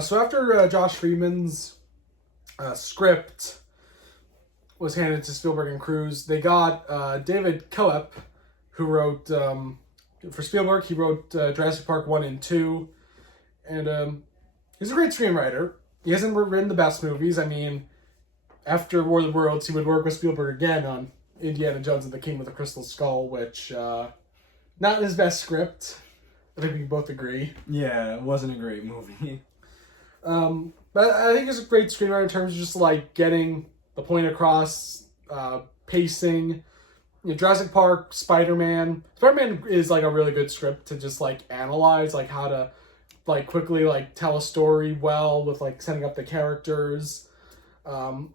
So after Josh Friedman's script was handed to Spielberg and Cruise, they got David Koepp, who wrote, for Spielberg, he wrote Jurassic Park 1 and 2. And he's a great screenwriter. He hasn't written the best movies. I mean, after War of the Worlds, he would work with Spielberg again on Indiana Jones and the King with the Crystal Skull, which, not his best script. I think we can both agree. Yeah, it wasn't a great movie. But I think he's a great screenwriter in terms of just, like, getting the point across, pacing. You know, Jurassic Park, Spider-Man. Spider-Man is, like, a really good script to just, like, analyze, like, how to, like, quickly, like, tell a story well with, like, setting up the characters. And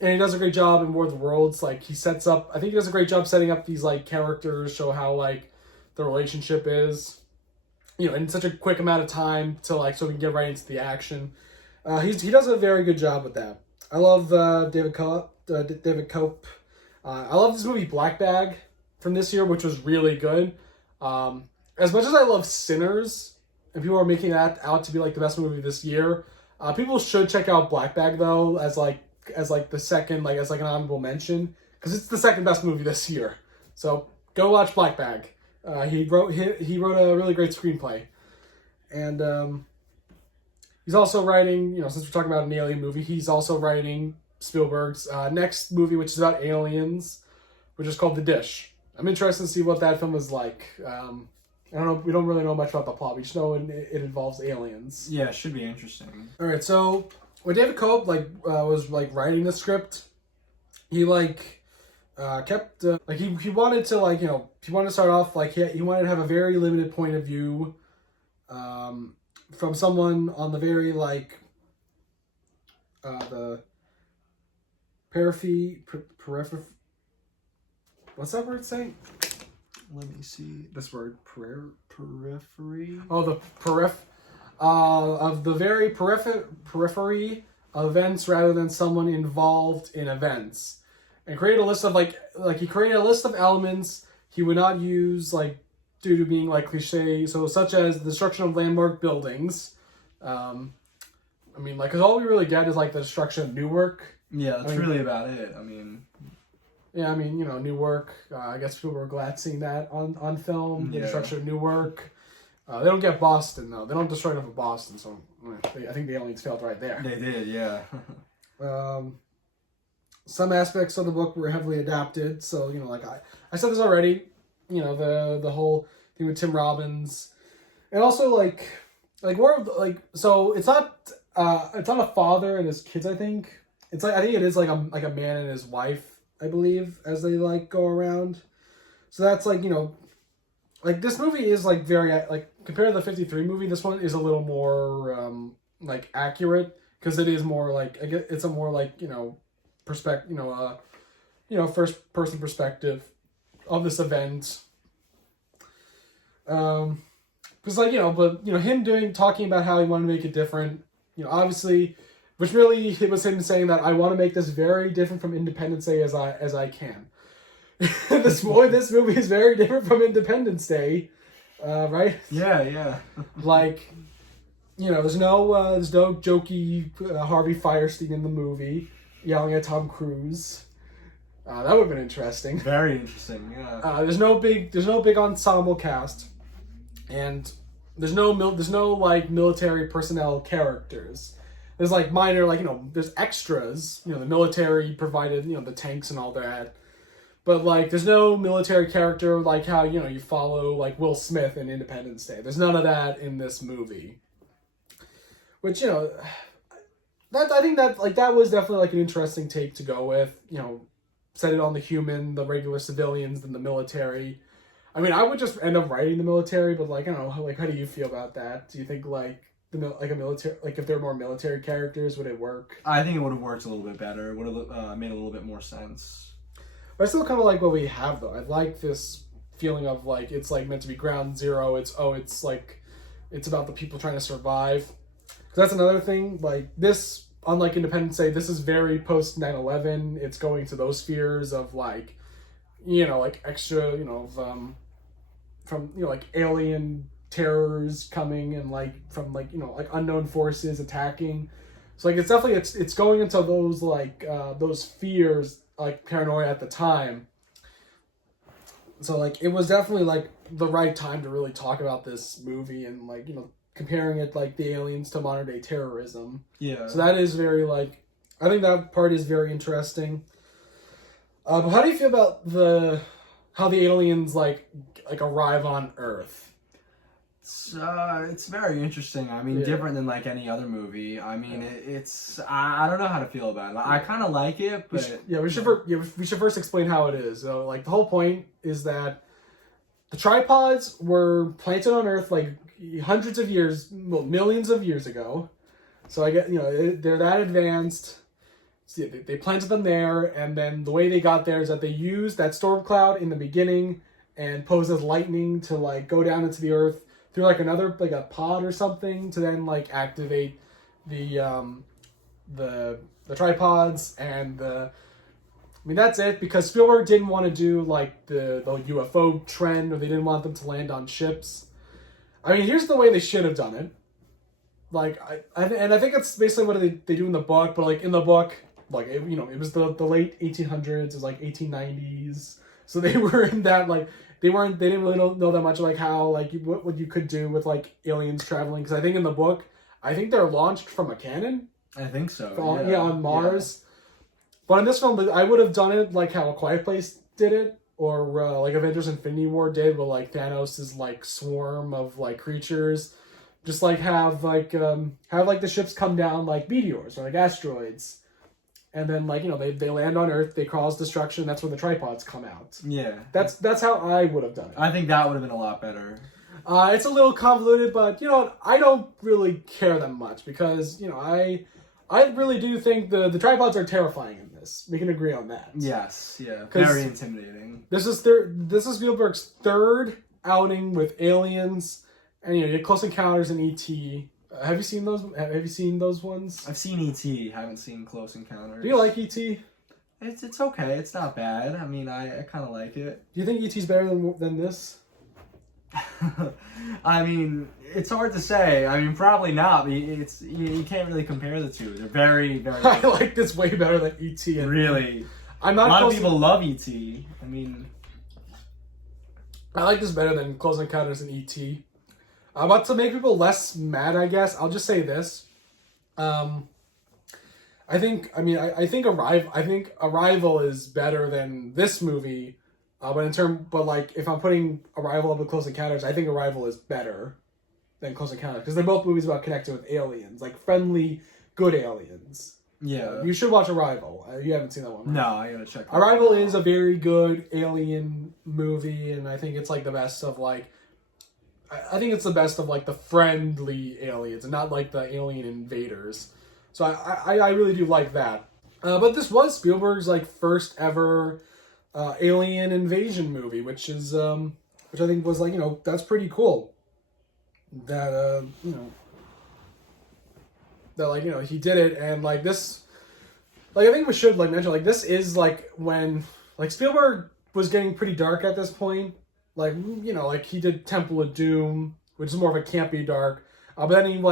he does a great job in War of the Worlds. Like, he sets up... I think he does a great job setting up these, like, characters, show how, like, the relationship is. You know, in such a quick amount of time to, like, so we can get right into the action. He does a very good job with that. I love David Koepp. I love this movie Black Bag from this year, which was really good. As much as I love Sinners, and people are making that out to be, like, the best movie this year, people should check out Black Bag, though, as the second, like, as, like, an honorable mention, because it's the second best movie this year. So go watch Black Bag. He wrote a really great screenplay, and he's also writing. You know, since we're talking about an alien movie, he's also writing Spielberg's next movie, which is about aliens, which is called The Dish. I'm interested to see what that film is like. I don't know. We don't really know much about the plot. We just know it involves aliens. Yeah, it should be interesting. All right, so when David Koepp was writing the script, he kept he wanted to he wanted to start off he wanted to have a very limited point of view from someone on the very the periphery. What's that word saying? Let me see. This word Periphery. Oh, the of the very periphery of events rather than someone involved in events. And create a list of he created a list of elements he would not use due to being cliche, so such as the destruction of landmark buildings. I mean, because all we really get is the destruction of Newark. Yeah, that's really about it. I mean, yeah, I mean, Newark. I guess people were glad seeing that on film. The destruction of Newark. They don't get Boston though. They don't destroy enough of Boston, so I think the aliens failed right there. They did, yeah. Some aspects of the book were heavily adapted. So, I said this already, the whole thing with Tim Robbins. And also, so it's not a father and his kids, I think. I think it is a man and his wife, I believe, as they, go around. So that's, this movie is, very, compared to the 53 movie, this one is a little more, accurate. Because it is more, it's a more, perspective, first person perspective of this event. Because him talking about how he wanted to make it different, obviously, which really it was him saying that I want to make this very different from Independence Day as I can. this movie is very different from Independence Day, right? Yeah. There's no jokey Harvey Firestein in the movie yelling at Tom Cruise. That would have been interesting. Very interesting, yeah. There's no big ensemble cast, and there's no military personnel characters. There's minor there's extras. The military provided the tanks and all that, but there's no military character how you follow Will Smith in Independence Day. There's none of that in this movie, which that I think that was definitely an interesting take to go with. Set it on the the regular civilians, than the military. I mean, I would just end up writing the military, but I don't know. How do you feel about that? Do you think a military if there were more military characters, would it work? I think it would have worked a little bit better. It would have made a little bit more sense. But I still kind of like what we have though. I like this feeling of it's meant to be ground zero. It's about the people trying to survive. That's another thing, this, unlike Independence Day, this is very post 9/11. It's going to those fears of extra, from alien terrors coming and like from like like unknown forces attacking. So like it's definitely it's going into those like those fears, like paranoia at the time. So like it was definitely like the right time to really talk about this movie and like comparing it like the aliens to modern day terrorism. Yeah. So that is very like I think that part is very interesting. But how do you feel about how the aliens like arrive on Earth? It's very interesting. I mean, Yeah. different than like any other movie. I mean, I don't know how to feel about it. I kind of like it, but We should first explain how it is. So like the whole point is that the tripods were planted on Earth like hundreds of years, well, millions of years ago. So I get they're that advanced. So they planted them there, and then the way they got there is that they used that storm cloud in the beginning and posed as lightning to like go down into the Earth through like another like a pod or something to then like activate the tripods and the. I mean that's it because Spielberg didn't want to do like the UFO trend, or they didn't want them to land on ships. I mean, here's the way they should have done it. Like I think it's basically what they do in the book, but like in the book, like it was the late 1800s, it was like 1890s, so they were in that like they didn't really know that much like how like what you could do with like aliens traveling, because I think in the book they're launched from a cannon. I think so. On Mars. Yeah. But in this film, I would have done it like how A Quiet Place did it, or like Avengers: Infinity War did, with like Thanos' like swarm of like creatures. Just like have like the ships come down like meteors or like asteroids, and then like they land on Earth, they cause destruction. That's when the tripods come out. Yeah, that's how I would have done it. I think that would have been a lot better. It's a little convoluted, but I don't really care that much because I really do think the tripods are terrifying in this. We can agree on that. Yes, yeah, very intimidating. This is Spielberg's third outing with aliens. And you get Close Encounters and E.T. Have you seen those? Have you seen those ones? I've seen E.T. Haven't seen Close Encounters. Do you like E.T.? It's okay. It's not bad. I mean, I kind of like it. Do you think E.T.'s better than this? I mean, it's hard to say. I mean, probably not. It's you can't really compare the two. They're very, very. I like this way better than E.T. Really, I'm not. A lot of people love E.T. I mean, I like this better than Close Encounters and E.T. But to make people less mad, I guess I'll just say this. I think Arrival is better than this movie. But like if I'm putting Arrival up with Close Encounters, I think Arrival is better than Close Encounters because they're both movies about connecting with aliens, like friendly, good aliens. Yeah. You should watch Arrival. You haven't seen that one, right? No, I gotta check. Arrival is a very good alien movie, and I think it's like the best of like. I think it's the best of like the friendly aliens and not like the alien invaders. So I really do like that. But this was Spielberg's like first ever alien invasion movie, which is which I think was like that's pretty cool. That he did it, and like this, like I think we should like mention like this is like when like Spielberg was getting pretty dark at this point. Like like he did Temple of Doom, which is more of a campy dark. But then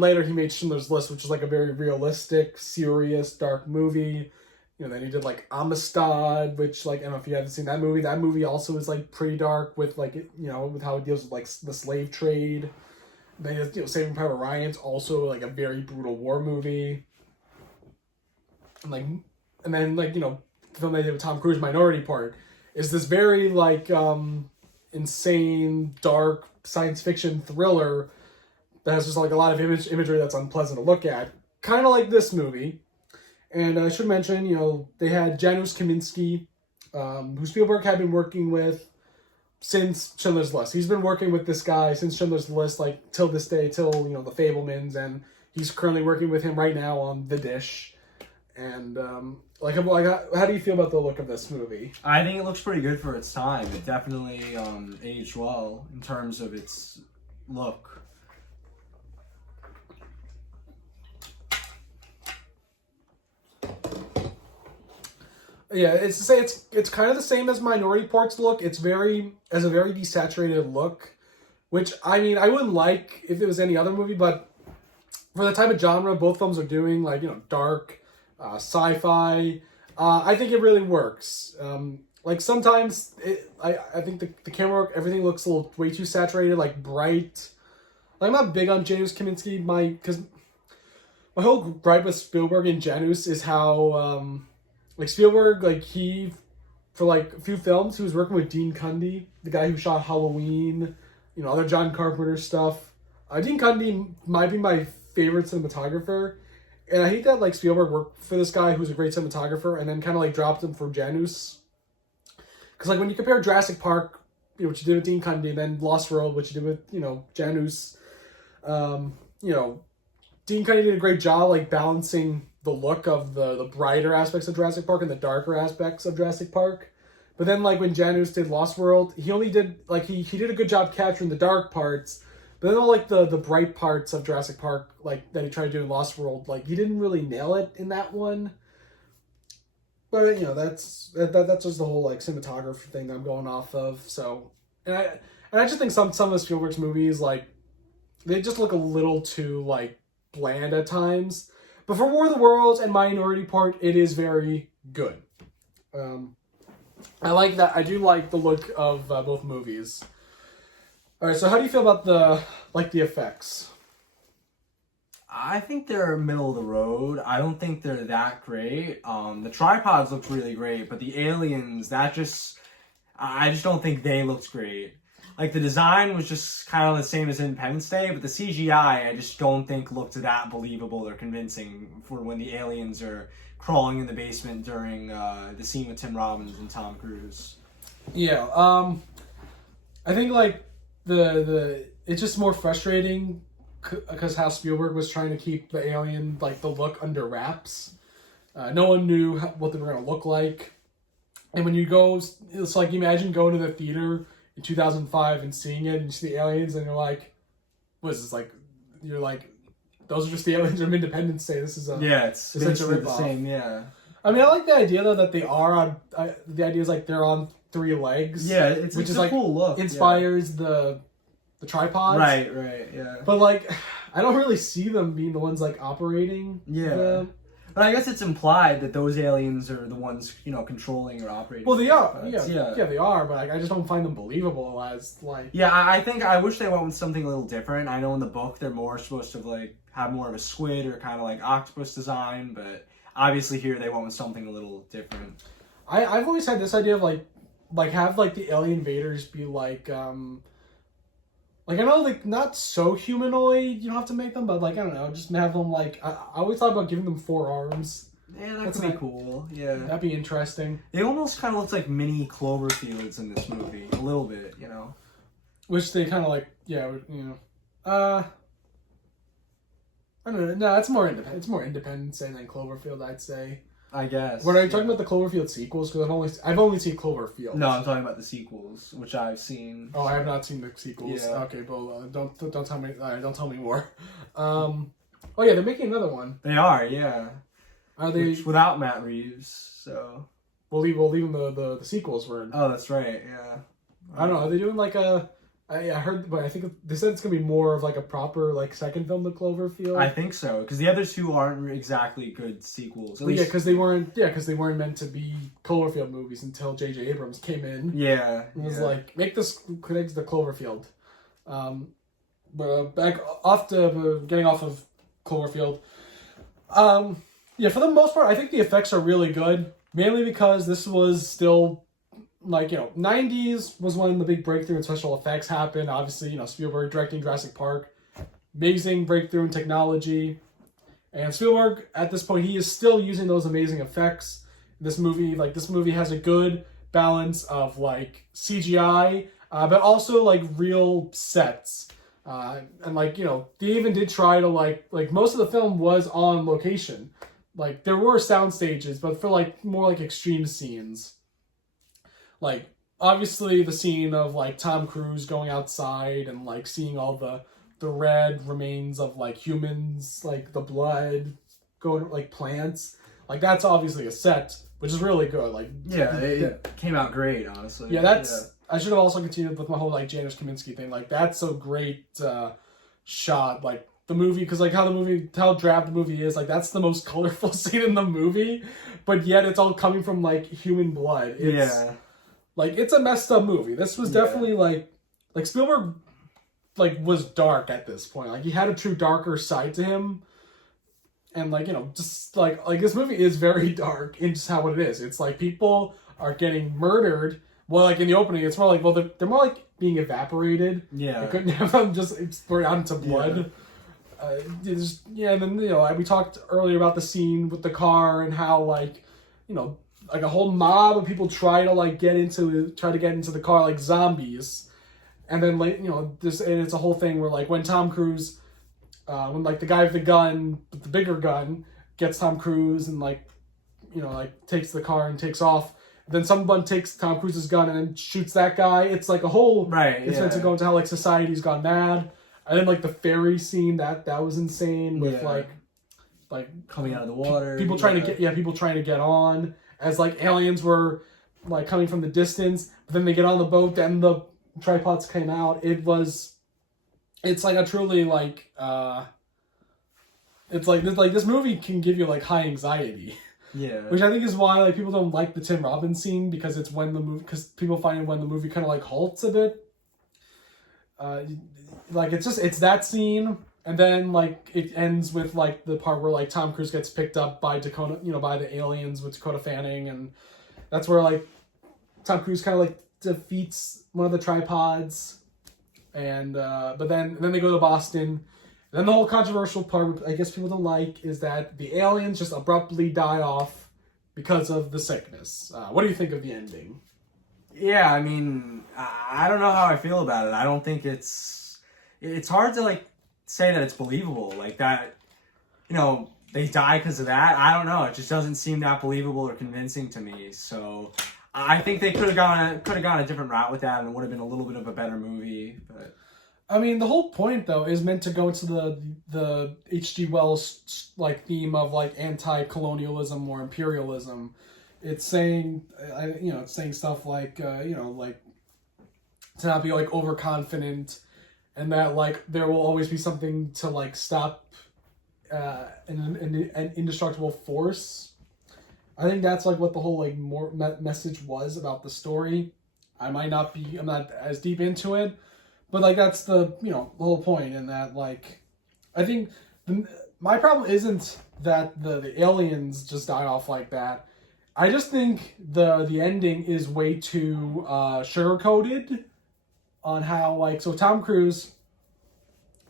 later he made Schindler's List, which is like a very realistic, serious, dark movie. Then he did like Amistad, which like I don't know if you haven't seen that movie. That movie also is like pretty dark with like with how it deals with like the slave trade. Then he has Saving Private Ryan's also like a very brutal war movie. And then the film they did with Tom Cruise, Minority Report, is this very like insane, dark science fiction thriller that has just like a lot of imagery that's unpleasant to look at, kind of like this movie. And I should mention, they had Janusz Kaminski, who Spielberg had been working with since Schindler's List. He's been working with this guy since Schindler's List, like till this day, till The Fabelmans, and he's currently working with him right now on The Dish. And how do you feel about the look of this movie? I think it looks pretty good for its time. It definitely aged well in terms of its look. Yeah, it's to say it's kind of the same as Minority Report's look. It's a very desaturated look. which I mean I wouldn't like if it was any other movie, but for the type of genre both films are doing, like, you know, dark, sci-fi, I think it really works. Like sometimes I think the camera work, everything looks a little way too saturated, like bright. Like, I'm not big on Janusz Kaminski, because my whole gripe with Spielberg and Janusz is how like Spielberg, like he, for like a few films, he was working with Dean Cundey, the guy who shot Halloween, you know, other John Carpenter stuff. Dean Cundey might be my favorite cinematographer, and I hate that like Spielberg worked for this guy who's a great cinematographer and then kind of like dropped him for Janusz. Because like when you compare Jurassic Park, you know, which you did with Dean Cundey, and then Lost World, which you did with, you know, Janusz, you know, Dean Cundey did a great job like balancing the look of the brighter aspects of Jurassic Park and the darker aspects of Jurassic Park. But then like when Janusz did Lost World, he only did like he did a good job capturing the dark parts, but then all like the bright parts of Jurassic Park, like that he tried to do in Lost World, like he didn't really nail it in that one. But you know, that's just the whole like cinematography thing that I'm going off of. So and I just think some of Spielberg's movies, like, they just look a little too like bland at times. But for War of the Worlds and Minority Report, it is very good. I like that. I do like the look of both movies. All right, so how do you feel about the effects? I think they're middle of the road. I don't think they're that great. The tripods looked really great, but the aliens, I just don't think they looked great. Like, the design was just kind of the same as Independence Day, but the CGI, I just don't think looked that believable or convincing for when the aliens are crawling in the basement during the scene with Tim Robbins and Tom Cruise. Yeah, I think like it's just more frustrating because how Spielberg was trying to keep the alien, like the look, under wraps. No one knew what they were going to look like, and when you go, it's like, imagine going to the theater in 2005 and seeing it and you see the aliens and you're like, what is this, like, you're like, those are just the aliens from Independence Day. This is it's essentially the same. Yeah, I mean, I like the idea though that they are on. The idea is like they're on 3 legs. Yeah, it's which is a like cool look. Inspires the tripods. Right, yeah. But like, I don't really see them being the ones like operating. Yeah. But I guess it's implied that those aliens are the ones, you know, controlling or operating. Well, they are. Tripods. Yeah, they are. But like, I just don't find them believable as like. Yeah, I think I wish they went with something a little different. I know in the book they're more supposed to like have more of a squid or kind of like octopus design, but obviously here they went with something a little different. I've always had this idea of like have like the alien invaders be like I know, like, not so humanoid, you don't have to make them, but like, I don't know, just have them like, I always thought about giving them 4 arms. Yeah, that could be cool. Yeah, that'd be interesting. They almost kind of look like mini Cloverfields in this movie, a little bit, you know. Which they kind of like, yeah, you know, I don't know. No, it's more independent. It's more Independence Day than Cloverfield, I'd say. I guess. What are you talking about, the Cloverfield sequels? Because I've only seen Cloverfield. No, I'm talking about the sequels, which I've seen. Oh, I have not seen the sequels. Yeah. Okay, well, don't tell me. Don't tell me more. Oh yeah, they're making another one. They are, yeah. Are they without Matt Reeves? So we'll leave them the sequels were. Oh, that's right. Yeah. I don't know. Are they doing like a? I heard, but I think they said it's gonna be more of like a proper like second film to Cloverfield. I think so, because the other 2 aren't exactly good sequels. Yeah, because they weren't. Yeah, because they weren't meant to be Cloverfield movies until J.J. Abrams came in. Yeah, and was like, make this connect the Cloverfield. But back off to getting off of Cloverfield. Yeah, for the most part, I think the effects are really good. Mainly because this was still, like, you know, 90s was when the big breakthrough in special effects happened. Obviously, you know, Spielberg directing Jurassic Park. Amazing breakthrough in technology. And Spielberg, at this point, he is still using those amazing effects. This movie has a good balance of, like, CGI, but also, like, real sets. And, like, you know, they even did try to, like, most of the film was on location. Like, there were sound stages, but for, like, more, like, extreme scenes. Like, obviously the scene of, like, Tom Cruise going outside and, like, seeing all the red remains of, like, humans, like, the blood going, like, plants. Like, that's obviously a set, which is really good. Like, yeah, it came out great, honestly. Yeah, I should have also continued with my whole like Janusz Kaminski thing. Like that's a great shot. Like the movie, because like how drab the movie is. Like that's the most colorful scene in the movie, but yet it's all coming from like human blood. Like it's a messed up movie. This was definitely like Spielberg like was dark at this point. Like he had a true darker side to him. And like, you know, just like this movie is very dark in just how it is. It's like people are getting murdered. Well, like in the opening, it's more like, well, they're more like being evaporated. Yeah. They couldn't have them just explode out into blood. Yeah. And then, you know, we talked earlier about the scene with the car and how like, you know, like a whole mob of people try to get into the car like zombies. And then like, you know, and it's a whole thing where like when Tom Cruise, when like the guy with the gun, with the bigger gun, gets Tom Cruise and like, you know, like takes the car and takes off. Then someone takes Tom Cruise's gun and then shoots that guy. It's like a whole it's meant to go into how like society's gone mad. And then like the ferry scene that was insane with like coming out of the water. People trying to get on as like aliens were like coming from the distance. But then they get on the boat, then the tripods came out. It's like a truly like it's like this movie can give you like high anxiety. Yeah. Which I think is why like people don't like the Tim Robbins scene, because it's when because people find when the movie kind of like halts a bit. Like it's that scene, and then like it ends with like the part where like Tom Cruise gets picked up by Dakota, you know, by the aliens with Dakota Fanning, and that's where like Tom Cruise kind of like defeats one of the tripods, and but then they go to Boston. Then the whole controversial part, I guess people don't like, is that the aliens just abruptly die off because of the sickness. What do you think of the ending? Yeah, I mean, I don't know how I feel about it. I don't think it's hard to like say that it's believable, like that, you know, they die because of that. I don't know. It just doesn't seem that believable or convincing to me. So I think they could have gone a different route with that, and it would have been a little bit of a better movie. But I mean, the whole point though is meant to go into the H.G. Wells like theme of like anti-colonialism or imperialism. It's saying, it's saying stuff like, like to not be like overconfident, and that like there will always be something to like stop an indestructible force. I think that's like what the whole like more message was about the story. I'm not as deep into it. But, like, that's the whole point, in that, like, I think my problem isn't that the aliens just die off like that. I just think the ending is way too sugar-coated on how, like, so Tom Cruise,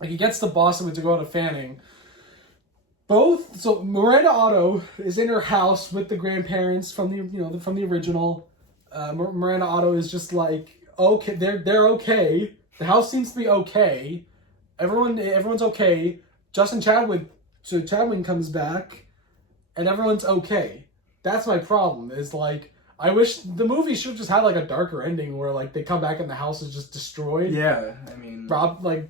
like, he gets to Boston with Dakota Fanning. So Miranda Otto is in her house with the grandparents from the original. Miranda Otto is just like, okay, they're okay. The house seems to be okay. Everyone's okay. Chadwick comes back, and everyone's okay. That's my problem. Is like, I wish the movie should have just had like a darker ending where like they come back and the house is just destroyed. Yeah, I mean,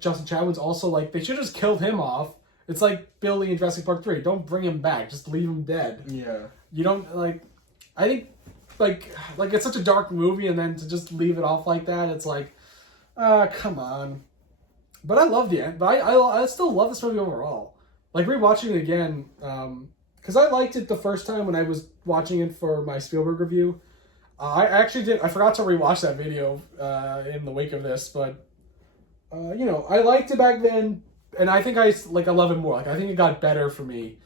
Justin Chadwick's also like, they should have just killed him off. It's like Billy in Jurassic Park 3. Don't bring him back. Just leave him dead. Yeah. You don't like. I think like it's such a dark movie, and then to just leave it off like that, it's like. Come on. But I love the end. But I still love this movie overall. Like, rewatching it again, because I liked it the first time when I was watching it for my Spielberg review. I forgot to rewatch that video in the wake of this, but, I liked it back then, and I think I love it more. Like, I think it got better for me.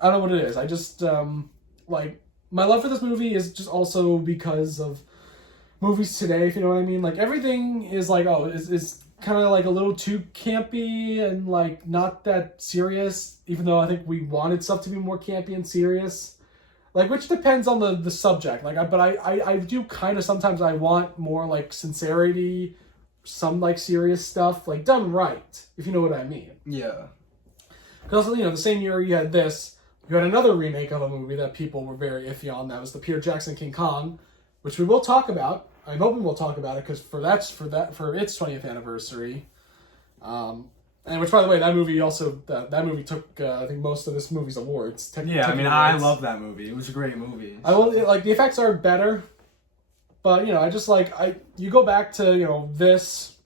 I don't know what it is. I just, my love for this movie is just also because of movies today, if you know what I mean. Like, everything is like, is kind of like a little too campy and like not that serious, even though I think we wanted stuff to be more campy and serious. Like, which depends on the subject. Like, I do kind of sometimes I want more like sincerity, some like serious stuff, like done right, if you know what I mean. Yeah. Because the same year you had this, you had another remake of a movie that people were very iffy on. That was the Peter Jackson King Kong, which we will talk about. I'm hoping we'll talk about it because for its 20th anniversary, and which, by the way, that movie also that movie took I think most of this movie's awards. I love that movie. It was a great movie. I will like the effects are better. But you know, I just like you go back to this,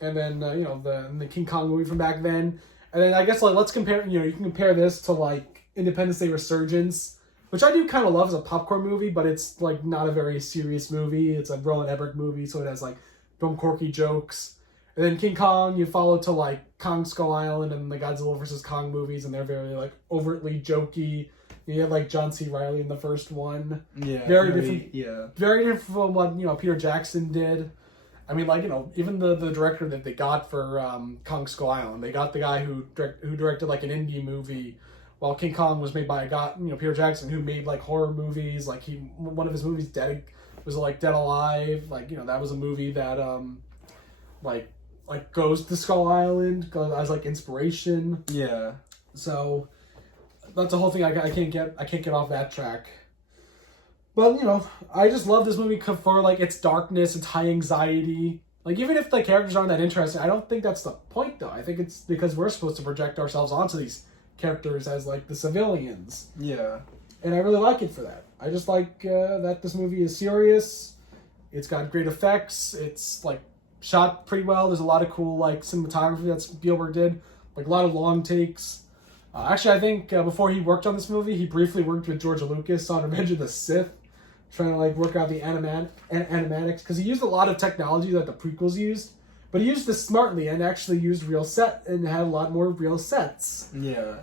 and then you know the King Kong movie from back then, and then I guess like let's compare. You know, you can compare this to like Independence Day Resurgence, which I do kind of love as a popcorn movie, but it's like not a very serious movie. It's a Roland Emmerich movie, so it has like dumb quirky jokes. And then King Kong, you follow to like Kong Skull Island and the Godzilla vs. Kong movies, and they're very like overtly jokey. You had like John C. Reilly in the first one. Yeah. Very different. Yeah. Very different from what Peter Jackson did. I mean, like even the director that they got for Kong Skull Island, they got the guy who directed like an indie movie, while King Kong was made by a guy Peter Jackson, who made like horror movies. Like one of his movies was like Dead Alive. Like that was a movie that like goes to Skull Island as like inspiration. Yeah. So that's the whole thing. I can't get off that track. But I just love this movie for like its darkness, its high anxiety. Like even if the characters aren't that interesting, I don't think that's the point though. I think it's because we're supposed to project ourselves onto these characters as like the civilians. Yeah. And I really like it for that. I just like that this movie is serious. It's got great effects. It's like shot pretty well. There's a lot of cool like cinematography that Spielberg did. Like a lot of long takes. Actually, I think before he worked on this movie, he briefly worked with George Lucas on Revenge of the Sith, trying to like work out the animatics, because he used a lot of technology that the prequels used, but he used this smartly and actually used real set and had a lot more real sets. Yeah.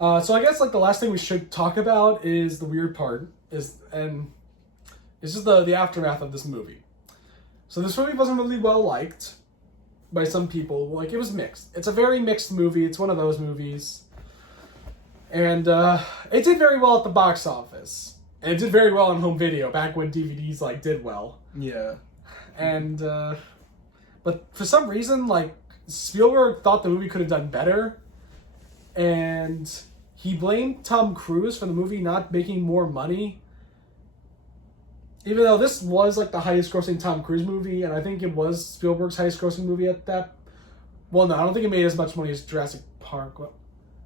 So I guess like the last thing we should talk about is the weird part it's just the aftermath of this movie. So this movie wasn't really well liked by some people. Like it was mixed. It's a very mixed movie. It's one of those movies. And it did very well at the box office. And it did very well on home video, back when DVDs like did well. Yeah. And but for some reason, like Spielberg thought the movie could have done better, and he blamed Tom Cruise for the movie not making more money. Even though this was like the highest grossing Tom Cruise movie, and I think it was Spielberg's highest grossing movie at that. Well, no, I don't think it made as much money as Jurassic Park. I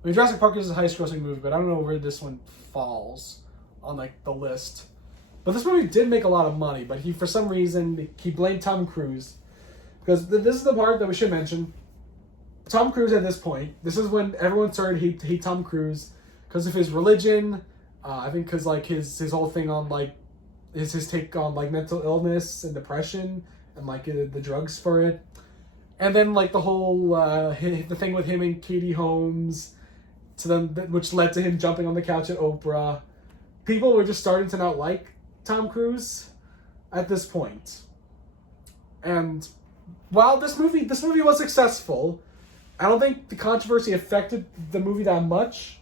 mean, Jurassic Park is the highest grossing movie, but I don't know where this one falls on like the list. But this movie did make a lot of money, but for some reason he blamed Tom Cruise, because this is the part that we should mention. Tom Cruise at this point, this is when everyone started to hate Tom Cruise because of his religion. I think because like his whole thing on like his take on like mental illness and depression and like the drugs for it, and then like the whole the thing with him and Katie Holmes, which led to him jumping on the couch at Oprah. People were just starting to not like Tom Cruise at this point. And while this movie was successful, I don't think the controversy affected the movie that much.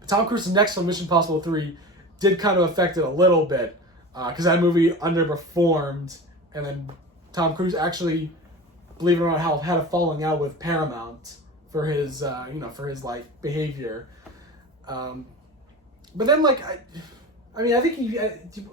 But Tom Cruise's next film, Mission Impossible 3, did kind of affect it a little bit, because that movie underperformed, and then Tom Cruise actually, believe it or not, had a falling out with Paramount for his like behavior. But then like I mean I think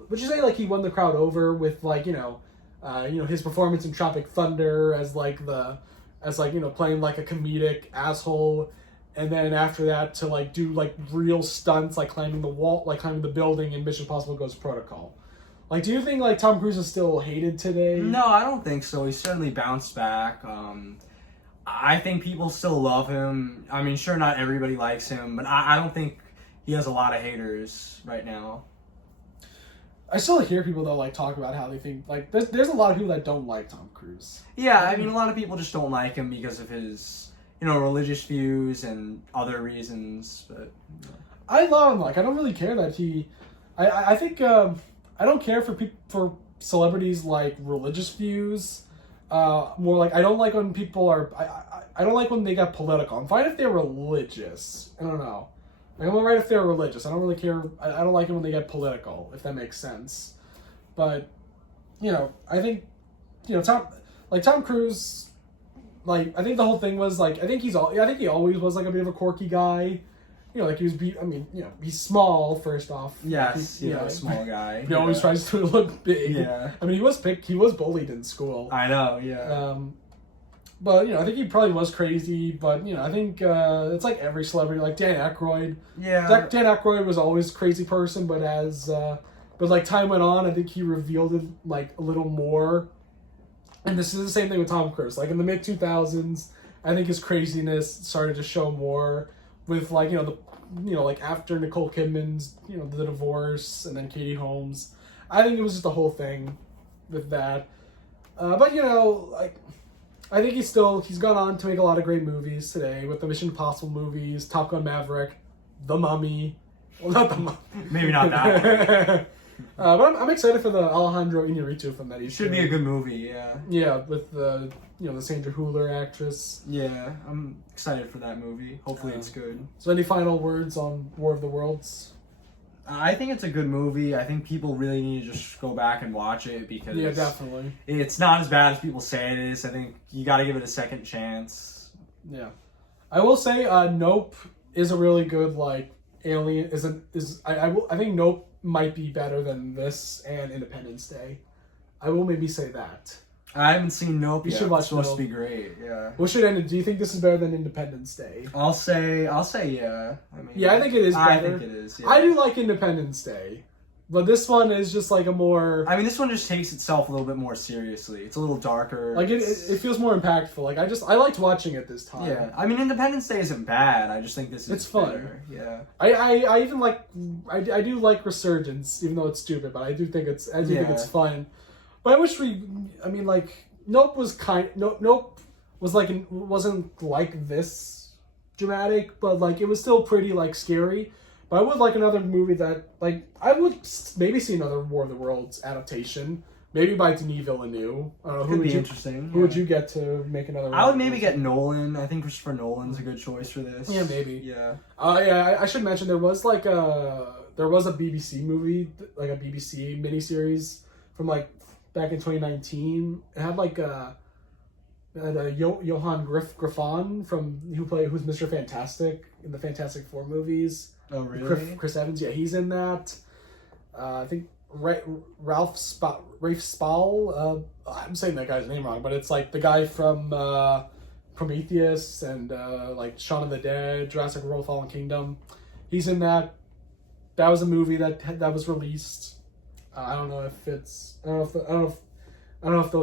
would you say like he won the crowd over with like his performance in Tropic Thunder as playing like a comedic asshole, and then after that to like do like real stunts like climbing the wall, like climbing the building in Mission Impossible Ghost Protocol. Like, do you think like Tom Cruise is still hated today? No, I don't think so. He certainly bounced back. I think people still love him. I mean, sure, not everybody likes him, but I don't think he has a lot of haters right now. I still hear people that like talk about how they think like there's a lot of people that don't like Tom Cruise. Yeah, I mean, a lot of people just don't like him because of his religious views and other reasons. But I love him. Like I don't really care that he. I think I don't care for celebrities like religious views. More like I don't like when people are. I don't like when they get political. I'm fine if they're religious. I don't know. Like, I'm alright if they're religious. I don't really care. I don't like it when they get political, if that makes sense. But, I think, Tom Cruise, like, I think the whole thing was, like, I think he always was, like, a bit of a quirky guy. Like, he's small, first off. Yes, a small guy. He always tries to look big. Yeah. I mean, he was bullied in school. I know, yeah. But, I think he probably was crazy, but, I think it's like every celebrity, like Dan Aykroyd. Yeah. Dan Aykroyd was always a crazy person, but as But like time went on, I think he revealed it like a little more. And this is the same thing with Tom Cruise. Like in the mid-2000s, I think his craziness started to show more with like, like after Nicole Kidman's, the divorce and then Katie Holmes. I think it was just a whole thing with that. But like I think he's gone on to make a lot of great movies today with the Mission Impossible movies, Top Gun Maverick, The Mummy. Well, not The Mummy. Maybe not that one. But I'm excited for the Alejandro Iñárritu film that he should be a good movie, yeah. Yeah, with the the Sandra Hüller actress. Yeah, I'm excited for that movie. Hopefully it's good. So any final words on War of the Worlds? I think it's a good movie. I think people really need to just go back and watch it because definitely. It's not as bad as people say it is. I think you got to give it a second chance. Yeah, I will say, Nope is a really good alien. I think Nope might be better than this and Independence Day. I will maybe say that. I haven't seen Nope yet. You should watch It's supposed Nope. to be great. Yeah. What should end it? Do you think this is better than Independence Day? I'll say yeah. I think it is better. I think it is. Yeah. I do like Independence Day, but this one is just like a more. This one just takes itself a little bit more seriously. It's a little darker. Like it feels more impactful. Like I liked watching it this time. Yeah. Independence Day isn't bad. I just think this is It's fun. better. Yeah. I even I do like Resurgence, even though it's stupid, but I do think it's fun. But I wish Nope was Nope was wasn't like this dramatic, but it was still pretty scary. But I would like another movie that I would maybe see another War of the Worlds adaptation, maybe by Denis Villeneuve. I don't know, Could be interesting. Who would you get to make another? I would maybe get Nolan. I think Christopher Nolan's a good choice for this. Yeah, maybe. Yeah. I should mention there was a BBC movie, a BBC miniseries from back in 2019. It had Johann Griffon who's Mr. Fantastic in the Fantastic Four movies. Oh, really? Chris Evans, yeah, he's in that. I think Rafe Spall. I'm saying that guy's name wrong, but it's the guy from Prometheus and Shaun of the Dead, Jurassic World: Fallen Kingdom. He's in that. That was a movie that was released. I don't know if those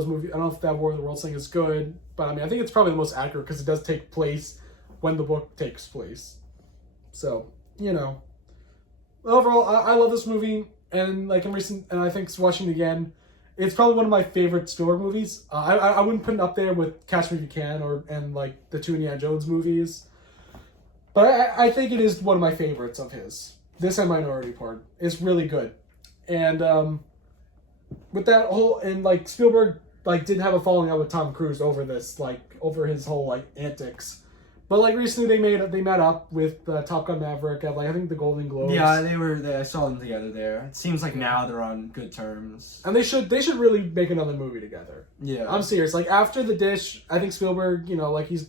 movies. I don't know if that War of the Worlds thing is good, but I think it's probably the most accurate because it does take place when the book takes place. So overall, I love this movie, and and I think watching it again, it's probably one of my favorite Spielberg movies. I wouldn't put it up there with Catch Me If You Can and the two Indiana Jones movies, but I think it is one of my favorites of his. This and Minority Report is really good. And with that whole Spielberg didn't have a falling out with Tom Cruise over this over his whole antics, but recently they met up with Top Gun Maverick at I think the Golden Globes. Yeah, they were. I saw them together there. It seems like now they're on good terms. And they should really make another movie together. Yeah, I'm serious. After The Dish, I think Spielberg, he's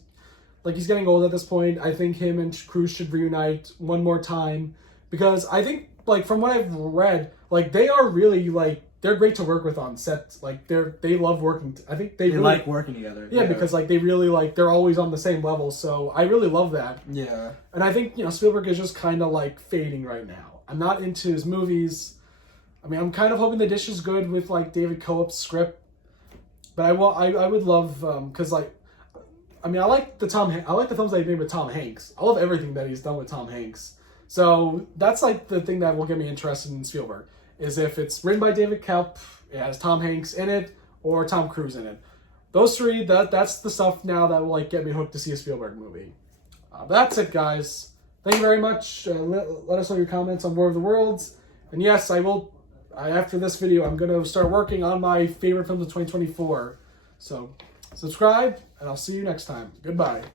getting old at this point. I think him and Cruise should reunite one more time because I think from what I've read. They are really they're great to work with on set. They love working. I think they really like working together. Yeah, because they really they're always on the same level. So I really love that. Yeah. And I think Spielberg is just kind of fading right now. I'm not into his movies. I'm kind of hoping The Dish is good with David Koepp's script. But I would love because I like the films that he made with Tom Hanks. I love everything that he's done with Tom Hanks. So that's the thing that will get me interested in Spielberg. Is if it's written by David Koepp, it has Tom Hanks in it, or Tom Cruise in it. Those three, that's the stuff now that will get me hooked to see a Spielberg movie. That's it, guys. Thank you very much. Let us know your comments on War of the Worlds. And yes, I will. After this video, I'm going to start working on my favorite films of 2024. So subscribe, and I'll see you next time. Goodbye.